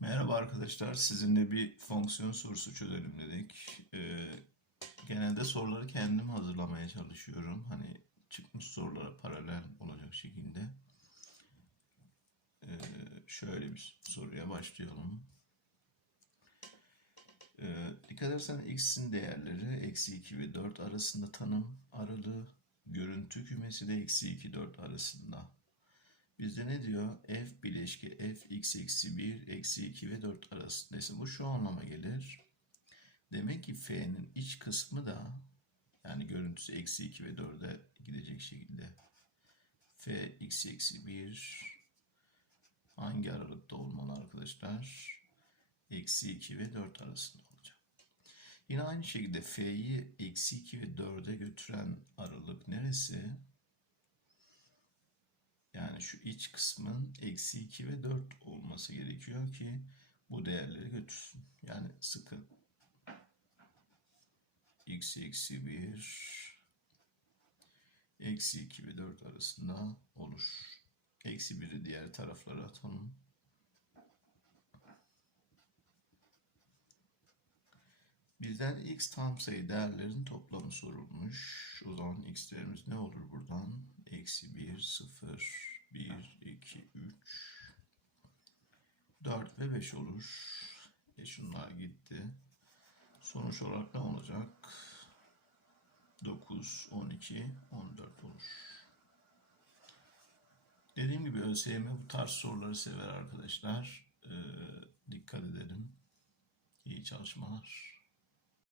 Merhaba arkadaşlar, sizinle bir fonksiyon sorusu çözelim dedik. Ee, genelde soruları kendim hazırlamaya çalışıyorum. Hani çıkmış sorulara paralel olacak şekilde. Ee, şöyle bir soruya başlayalım. Ee, dikkat edersen x'in değerleri eksi 2 ve 4 arasında tanım aralığı, görüntü kümesi de eksi 2 4 arasında. Bizde ne diyor? f bileşki f x eksi 1 eksi 2 ve 4 arasındaysa bu şu anlama gelir. Demek ki f'nin iç kısmı da yani görüntüsü eksi 2 ve 4'e gidecek şekilde f x eksi 1 hangi aralıkta olmalı arkadaşlar? Eksi 2 ve 4 arasında olacak. Yine aynı şekilde f'yi eksi 2 ve 4'e götüren aralık neresi? Yani şu iç kısmın eksi 2 ve 4 olması gerekiyor ki bu değerleri götürsün. Yani sıkı x eksi 1 eksi 2 ve 4 arasında olur. Eksi 1'i diğer taraflara atalım. Bizden x tam sayı değerlerin toplamı sorulmuş. O zaman x değerimiz ne olur buradan? Eksi 1, 0, 1, 2, 3, 4 ve 5 olur. E şunlar gitti. Sonuç olarak ne olacak? 9, 12, 14 olur. Dediğim gibi ÖSYM bu tarz soruları sever arkadaşlar. Ee, dikkat edelim. İyi çalışmalar.